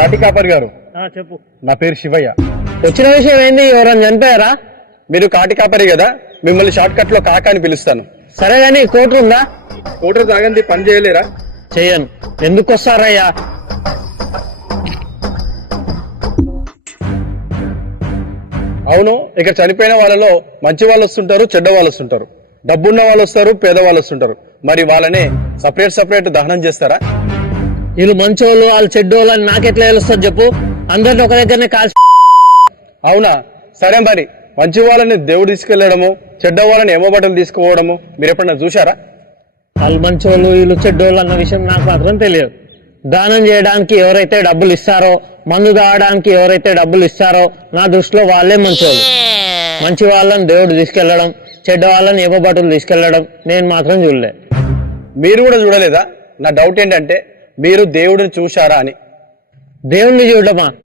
కాటి కాపరి గారు, చెప్పు. నా పేరు శివయ్య. వచ్చిన విషయం ఏంది? ఎవరైనా చనిపోయారా? మీరు కాటి కాపరి కదా, మిమ్మల్ని షార్ట్ కట్ లో కాకా అని పిలుస్తాను. సరే గాని కోటు ఉందా? కోటర్ తాగంది పని చేయలేరా? చెయ్యను. ఎందుకు వస్తారయ్యా? అవును, ఇక్కడ చనిపోయిన వాళ్ళలో మంచి వాళ్ళు వస్తుంటారు, చెడ్డ వాళ్ళు వస్తుంటారు, డబ్బున్న వాళ్ళు వస్తారు, పేద వాళ్ళు వస్తుంటారు. మరి వాళ్ళనే సపరేట్ దహనం చేస్తారా? వీళ్ళు మంచోళ్ళు వాళ్ళు చెడ్డోళ్ళు అని నాకెట్లా తెలుస్తుంది చెప్పు? అందరిని ఒక దగ్గరనే కాల్చి. అవునా, సరే. మరి మంచి వాళ్ళని దేవుడు తీసుకెళ్లడము, చెడ్డ వాళ్ళని ఏమో బట్టలు తీసుకుపోవడము మీరు ఎప్పుడన్నా చూశారా? వాళ్ళు మంచోళ్ళు వీళ్ళు చెడ్డోళ్ళు అన్న విషయం నాకు మాత్రం తెలియదు. దానం చేయడానికి ఎవరైతే డబ్బులు ఇస్తారో, మందు తాగడానికి ఎవరైతే డబ్బులు ఇస్తారో నా దృష్టిలో వాళ్ళే మంచోళ్ళు. మంచి వాళ్ళని దేవుడు తీసుకెళ్లడం, చెడ్డ వాళ్ళని ఏమో బట్టలు తీసుకెళ్లడం నేను మాత్రం చూడలే. మీరు కూడా చూడలేదా? నా డౌట్ ఏంటంటే మీరు దేవుడిని చూశారా అని. దేవుణ్ణి చూడమా?